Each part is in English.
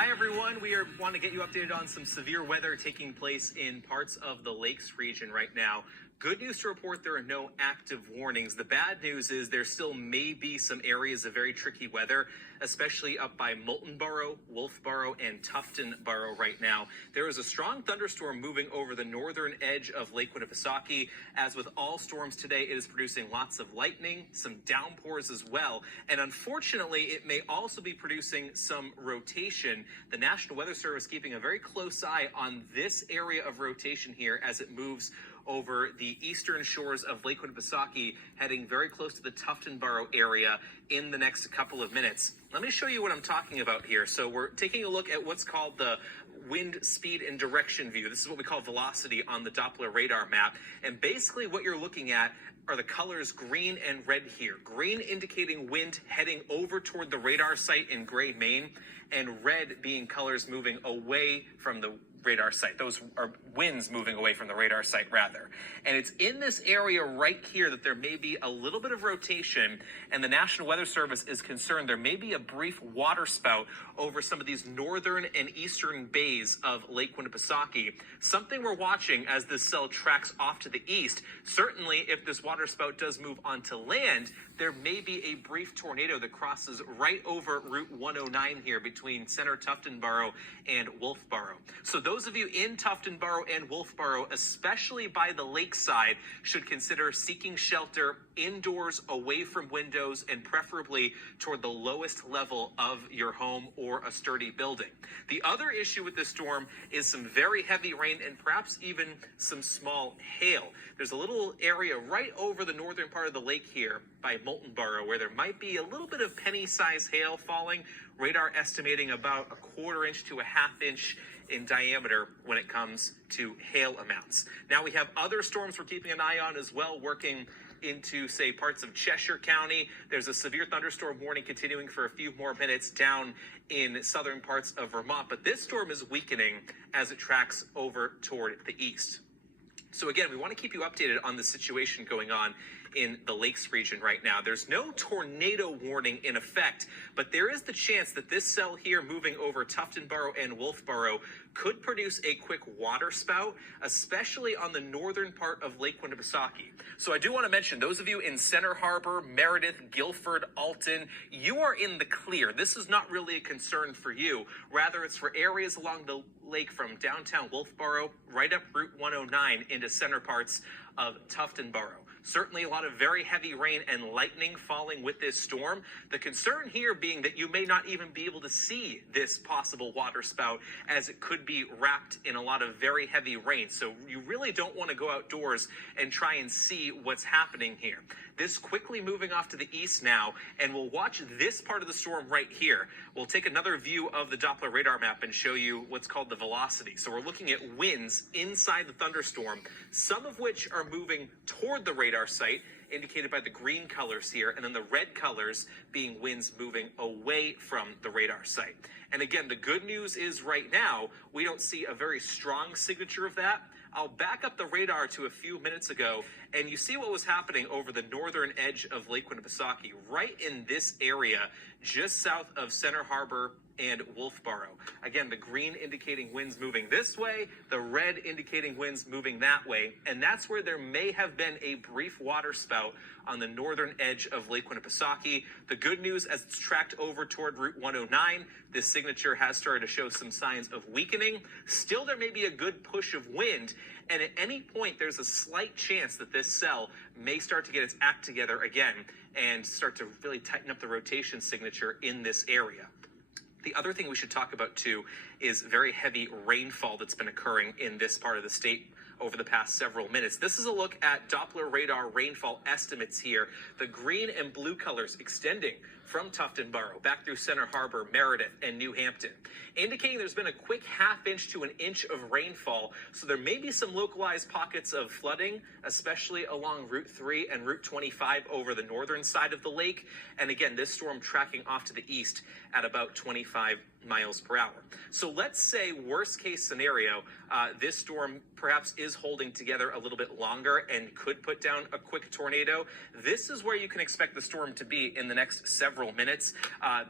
Hi everyone, want to get you updated on some severe weather taking place in parts of the Lakes region right now. Good news to report, there are no active warnings. The bad news is there still may be some areas of very tricky weather, especially up by Moultonborough, Wolfboro, and Tuftonboro right now. There is a strong thunderstorm moving over the northern edge of Lake Winnipesaukee. As with all storms today, it is producing lots of lightning, some downpours as well, and unfortunately, it may also be producing some rotation. The National Weather Service keeping a very close eye on this area of rotation here as it moves over the eastern shores of Lake Winnipesaukee, heading very close to the Tuftonboro area in the next couple of minutes. Let me show you what I'm talking about here. So we're taking a look at what's called the wind speed and direction view. This is what we call velocity on the Doppler radar map. And basically what you're looking at are the colors green and red here. Green indicating wind heading over toward the radar site in Gray, Maine, and red being colors moving away from the radar site. Those are winds moving away from the radar site, rather. And it's in this area right here that there may be a little bit of rotation, and the National Weather Service is concerned there may be a brief waterspout over some of these northern and eastern bays of Lake Winnipesaukee. Something we're watching as this cell tracks off to the east. Certainly, if this waterspout does move onto land, there may be a brief tornado that crosses right over Route 109 here between Center Tuftonboro and Wolfboro. So those of you in Tuftonboro and Wolfboro, especially by the lakeside, should consider seeking shelter indoors, away from windows, and preferably toward the lowest level of your home or a sturdy building. The other issue with this storm is some very heavy rain and perhaps even some small hail. There's a little area right over the northern part of the lake here by Moultonboro where there might be a little bit of penny-sized hail falling. Radar estimating about a quarter inch to a half inch in diameter when it comes to hail amounts. Now we have other storms we're keeping an eye on as well, working into, say, parts of Cheshire County. There's a severe thunderstorm warning continuing for a few more minutes down in southern parts of Vermont, but this storm is weakening as it tracks over toward the east. So again, we want to keep you updated on the situation going on in the Lakes region right now. There's no tornado warning in effect, but there is the chance that this cell here moving over Tuftonboro and Wolfboro could produce a quick waterspout, especially on the northern part of Lake Winnipesaukee. So I do want to mention, those of you in Center Harbor, Meredith, Guilford, Alton, you are in the clear. This is not really a concern for you. Rather, it's for areas along the lake from downtown Wolfboro right up Route 109 into center parts of Tuftonboro. Certainly a lot of very heavy rain and lightning falling with this storm. The concern here being that you may not even be able to see this possible waterspout as it could be wrapped in a lot of very heavy rain. So you really don't want to go outdoors and try and see what's happening here. This quickly moving off to the east now, and we'll watch this part of the storm right here. We'll take another view of the Doppler radar map and show you what's called the velocity. So we're looking at winds inside the thunderstorm, some of which are moving toward the radar site, indicated by the green colors here, and then the red colors being winds moving away from the radar site. And again, the good news is right now, we don't see a very strong signature of that. I'll back up the radar to a few minutes ago, and you see what was happening over the northern edge of Lake Winnipesaukee, right in this area, just south of Center Harbor and Wolfboro. Again, the green indicating winds moving this way, the red indicating winds moving that way, and that's where there may have been a brief waterspout on the northern edge of Lake Winnipesaukee. The good news, as it's tracked over toward Route 109, this signature has started to show some signs of weakening. Still, there may be a good push of wind, and at any point, there's a slight chance that this cell may start to get its act together again and start to really tighten up the rotation signature in this area. The other thing we should talk about, too, is very heavy rainfall that's been occurring in this part of the state over the past several minutes. This is a look at Doppler radar rainfall estimates here. The green and blue colors extending from Tuftonboro back through Center Harbor, Meredith, and New Hampton, indicating there's been a quick half inch to an inch of rainfall. So there may be some localized pockets of flooding, especially along Route 3 and Route 25 over the northern side of the lake. And again, this storm tracking off to the east at about 25 miles per hour. So let's say worst case scenario, this storm perhaps is is holding together a little bit longer and could put down a quick tornado, this is where you can expect the storm to be in the next several minutes.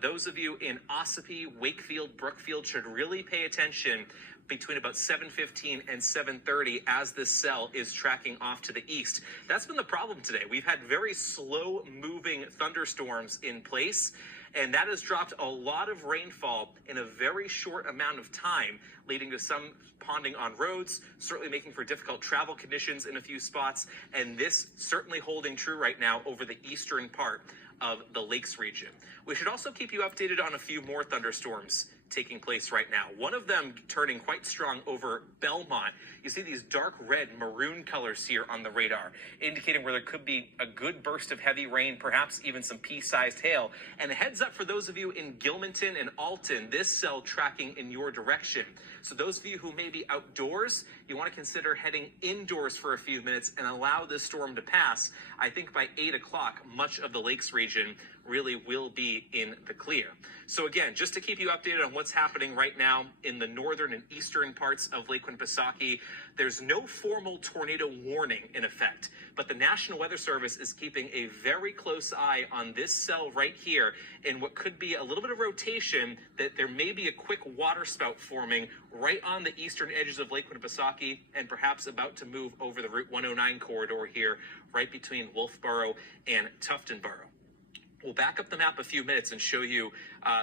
Those of you in Ossipee, Wakefield, Brookfield should really pay attention between about 7:15 and 7:30 as this cell is tracking off to the east. That's been the problem today. We've had very slow moving thunderstorms in place, and that has dropped a lot of rainfall in a very short amount of time, leading to some ponding on roads, certainly making for difficult travel conditions in a few spots, and this certainly holding true right now over the eastern part of the Lakes region. We should also keep you updated on a few more thunderstorms taking place right now. One of them turning quite strong over Belmont. You see these dark red maroon colors here on the radar, indicating where there could be a good burst of heavy rain, perhaps even some pea-sized hail. And a heads up for those of you in Gilmanton and Alton, this cell tracking in your direction. So those of you who may be outdoors, you want to consider heading indoors for a few minutes and allow this storm to pass. I think by 8 o'clock, much of the Lakes region really will be in the clear. So again, just to keep you updated on what's happening right now in the northern and eastern parts of Lake Winnipesaukee, there's no formal tornado warning in effect, but the National Weather Service is keeping a very close eye on this cell right here in what could be a little bit of rotation, that there may be a quick waterspout forming right on the eastern edges of Lake Winnipesaukee and perhaps about to move over the Route 109 corridor here, right between Wolfboro and Tuftonboro. We'll back up the map a few minutes and show you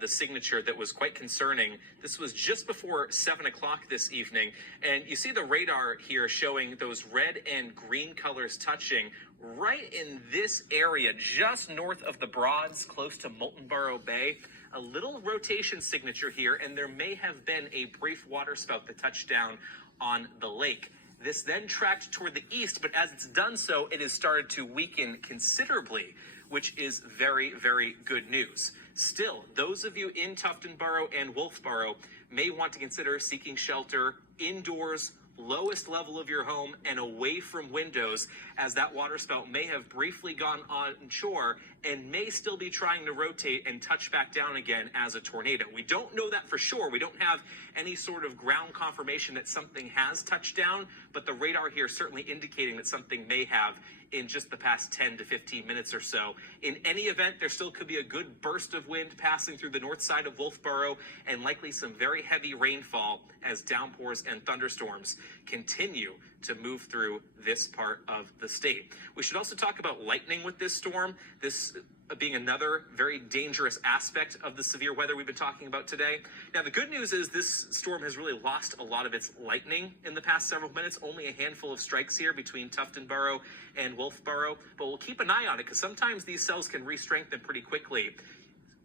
the signature that was quite concerning. This was just before 7 o'clock this evening. And you see the radar here showing those red and green colors touching right in this area, just north of the Broads, close to Moultonborough Bay. A little rotation signature here, and there may have been a brief waterspout that touched down on the lake. This then tracked toward the east, but as it's done so, it has started to weaken considerably, which is very, very good news. Still, those of you in Tuftonboro and Wolfboro may want to consider seeking shelter indoors, lowest level of your home, and away from windows, as that waterspout may have briefly gone on shore and may still be trying to rotate and touch back down again as a tornado. We don't know that for sure. We don't have any sort of ground confirmation that something has touched down, but the radar here certainly indicating that something may have in just the past 10 to 15 minutes or so. In any event, there still could be a good burst of wind passing through the north side of Wolfboro, and likely some very heavy rainfall as downpours and thunderstorms continue to move through this part of the state. We should also talk about lightning with this storm, this being another very dangerous aspect of the severe weather we've been talking about today. Now, the good news is this storm has really lost a lot of its lightning in the past several minutes. Only a handful of strikes here between Tuftonboro and Wolfboro, but we'll keep an eye on it because sometimes these cells can re-strengthen pretty quickly.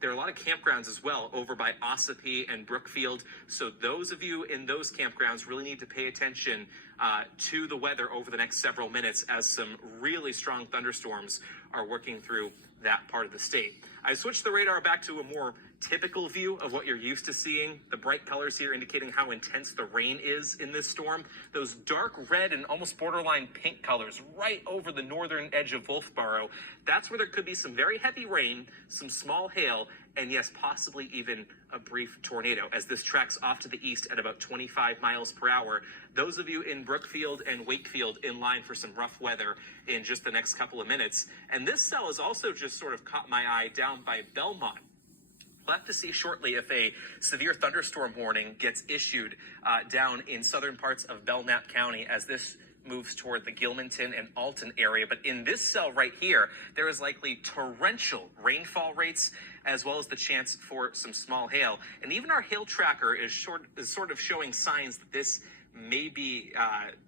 There are a lot of campgrounds as well over by Ossipee and Brookfield. So those of you in those campgrounds really need to pay attention to the weather over the next several minutes, as some really strong thunderstorms are working through that part of the state. I switched the radar back to a more typical view of what you're used to seeing. The bright colors here indicating how intense the rain is in this storm. Those dark red and almost borderline pink colors right over the northern edge of Wolfboro. That's where there could be some very heavy rain, some small hail, and yes, possibly even a brief tornado as this tracks off to the east at about 25 miles per hour. Those of you in Brookfield and Wakefield in line for some rough weather in just the next couple of minutes. And this cell has also just sort of caught my eye down by Belmont. We'll have to see shortly if a severe thunderstorm warning gets issued down in southern parts of Belknap County as this moves toward the Gilmanton and Alton area. But in this cell right here, there is likely torrential rainfall rates, as well as the chance for some small hail. And even our hail tracker is sort of showing signs that this may be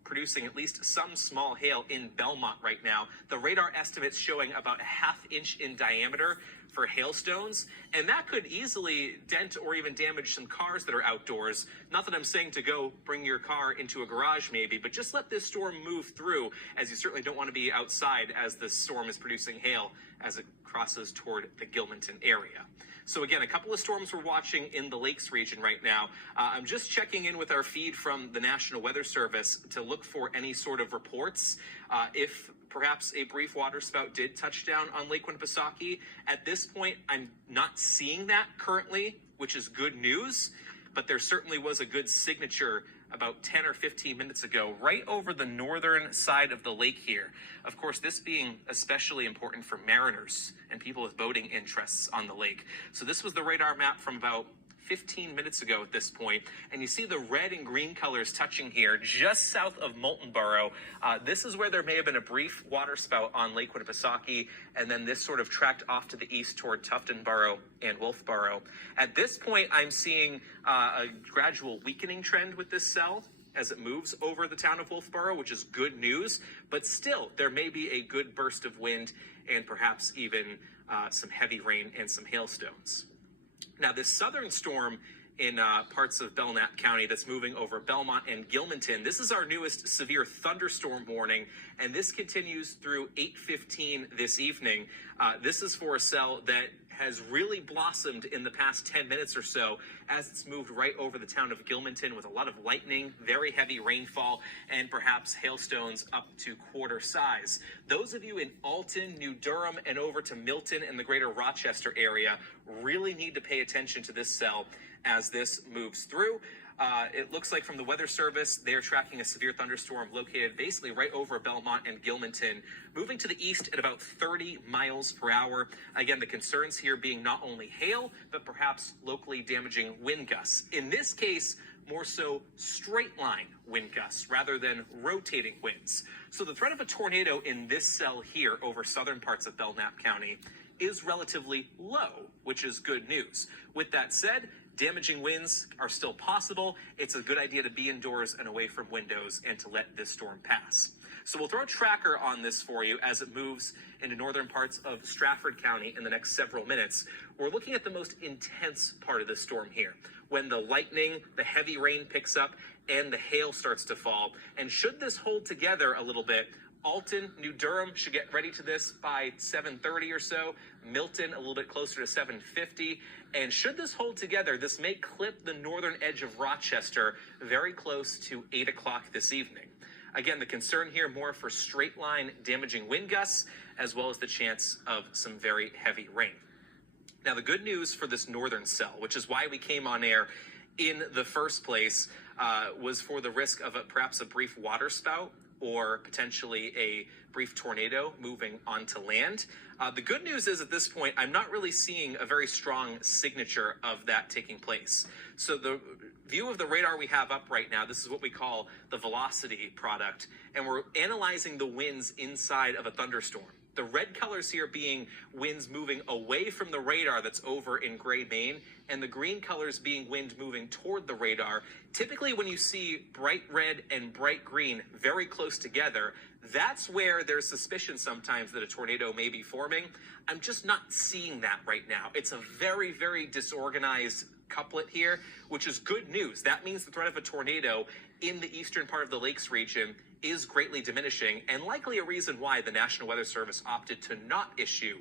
producing at least some small hail in Belmont right now. The radar estimates showing about a ½ inch in diameter for hailstones, and that could easily dent or even damage some cars that are outdoors. Not that I'm saying to go bring your car into a garage maybe, but just let this storm move through, as you certainly don't want to be outside as the storm is producing hail as it crosses toward the Gilmanton area. So again, a couple of storms we're watching in the Lakes region right now. I'm just checking in with our feed from the National Weather Service to look for any sort of reports. If perhaps a brief waterspout did touch down on Lake Winnipesaukee. At this point, I'm not seeing that currently, which is good news, but there certainly was a good signature about 10 or 15 minutes ago, right over the northern side of the lake here. Of course, this being especially important for mariners and people with boating interests on the lake. So this was the radar map from about 15 minutes ago at this point, and you see the red and green colors touching here just south of Moultonborough. This is where there may have been a brief waterspout on Lake Winnipesaukee, and then this sort of tracked off to the east toward Tuftonborough and Wolfboro. At this point, I'm seeing a gradual weakening trend with this cell as it moves over the town of Wolfboro, which is good news, but still there may be a good burst of wind and perhaps even some heavy rain and some hailstones. Now, this southern storm in parts of Belknap County that's moving over Belmont and Gilmanton, this is our newest severe thunderstorm warning, and this continues through 8:15 this evening. This is for a cell that has really blossomed in the past 10 minutes or so as it's moved right over the town of Gilmanton with a lot of lightning, very heavy rainfall, and perhaps hailstones up to quarter size. Those of you in Alton, New Durham, and over to Milton and the greater Rochester area really need to pay attention to this cell as this moves through. It looks like from the Weather Service, they're tracking a severe thunderstorm located basically right over Belmont and Gilmanton, moving to the east at about 30 miles per hour. Again, the concerns here being not only hail, but perhaps locally damaging wind gusts. In this case, more so straight line wind gusts rather than rotating winds. So the threat of a tornado in this cell here over southern parts of Belknap County is relatively low, which is good news. With that said, damaging winds are still possible. It's a good idea to be indoors and away from windows and to let this storm pass. So we'll throw a tracker on this for you as it moves into northern parts of Stratford County in the next several minutes. We're looking at the most intense part of this storm here, when the lightning, the heavy rain picks up, and the hail starts to fall. And should this hold together a little bit, Alton, New Durham should get ready to this by 7:30 or so. Milton a little bit closer to 7:50. And should this hold together, this may clip the northern edge of Rochester very close to 8 o'clock this evening. Again, the concern here more for straight line damaging wind gusts, as well as the chance of some very heavy rain. Now, the good news for this northern cell, which is why we came on air in the first place, was for the risk of perhaps a brief waterspout or potentially a brief tornado moving onto land. The good news is at this point, I'm not really seeing a very strong signature of that taking place. So the view of the radar we have up right now, this is what we call the velocity product, and we're analyzing the winds inside of a thunderstorm. The red colors here being winds moving away from the radar that's over in Gray, Maine, and the green colors being wind moving toward the radar. Typically, when you see bright red and bright green very close together, that's where there's suspicion sometimes that a tornado may be forming. I'm just not seeing that right now. It's a very, very disorganized couplet here, which is good news. That means the threat of a tornado in the eastern part of the lakes region is greatly diminishing, and likely a reason why the National Weather Service opted to not issue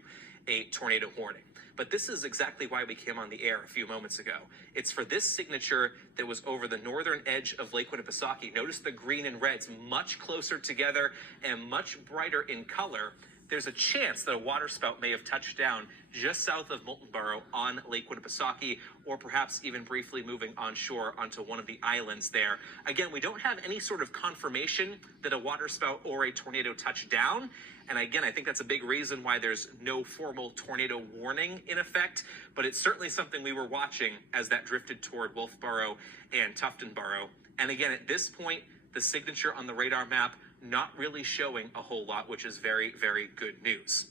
a tornado warning. But this is exactly why we came on the air a few moments ago. It's for this signature that was over the northern edge of Lake Winnipesaukee. Notice the green and reds much closer together and much brighter in color. There's a chance that a waterspout may have touched down just south of Moultonborough on Lake Winnipesaukee, or perhaps even briefly moving onshore onto one of the islands there. Again, we don't have any sort of confirmation that a waterspout or a tornado touched down. And again, I think that's a big reason why there's no formal tornado warning in effect, but it's certainly something we were watching as that drifted toward Wolfboro and Tuftonborough. And again, at this point, the signature on the radar map not really showing a whole lot, which is very, very good news.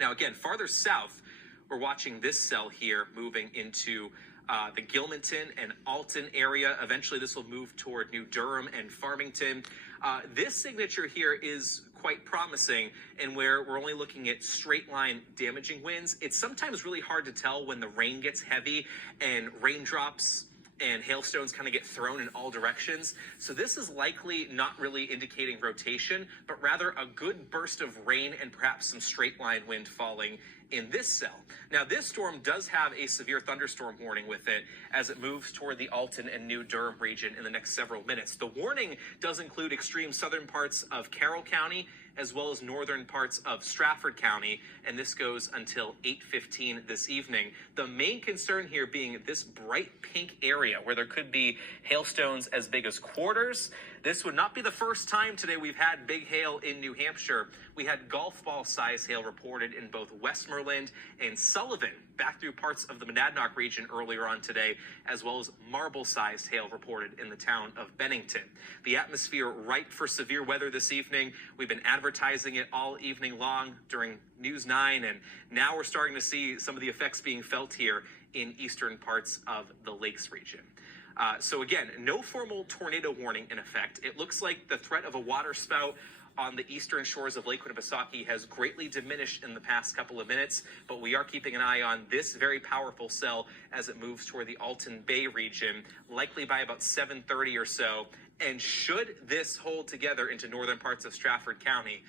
Now, again, farther south, we're watching this cell here moving into the Gilmanton and Alton area. Eventually, this will move toward New Durham and Farmington. This signature here is quite promising, and where we're only looking at straight line damaging winds. It's sometimes really hard to tell when the rain gets heavy and raindrops and hailstones kind of get thrown in all directions. So this is likely not really indicating rotation, but rather a good burst of rain and perhaps some straight line wind falling in this cell. Now, this storm does have a severe thunderstorm warning with it as it moves toward the Alton and New Durham region in the next several minutes. The warning does include extreme southern parts of Carroll County as well as northern parts of Stratford County, and this goes until 8:15 this evening. The main concern here being this bright pink area where there could be hailstones as big as quarters. This would not be the first time today we've had big hail in New Hampshire. We had golf ball size hail reported in both Westmoreland and Sullivan, back through parts of the Monadnock region earlier on today, as well as marble-sized hail reported in the town of Bennington. The atmosphere ripe for severe weather this evening. We've been advertising it all evening long during News 9, and now we're starting to see some of the effects being felt here in eastern parts of the Lakes region. So again, no formal tornado warning in effect. It looks like the threat of a waterspout on the eastern shores of Lake Winnipesaukee has greatly diminished in the past couple of minutes, but we are keeping an eye on this very powerful cell as it moves toward the Alton Bay region, likely by about 7:30 or so. And should this hold together into northern parts of Stratford County,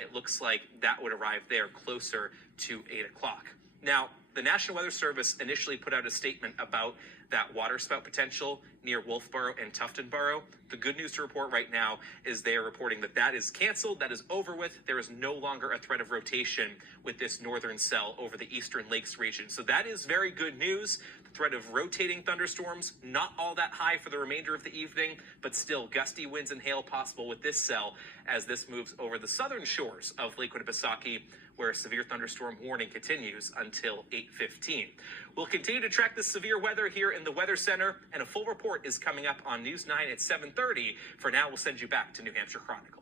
it looks like that would arrive there closer to 8 o'clock. Now, the National Weather Service initially put out a statement about that waterspout potential near Wolfboro and Tuftonboro. The good news to report right now is they are reporting that that is canceled, that is over with. There is no longer a threat of rotation with this northern cell over the eastern lakes region. So that is very good news. The threat of rotating thunderstorms, not all that high for the remainder of the evening, but still gusty winds and hail possible with this cell as this moves over the southern shores of Lake Winnipesaukee, where a severe thunderstorm warning continues until 8:15. We'll continue to track the severe weather here in the Weather Center, and a full report is coming up on News 9 at 7:30. For now, we'll send you back to New Hampshire Chronicle.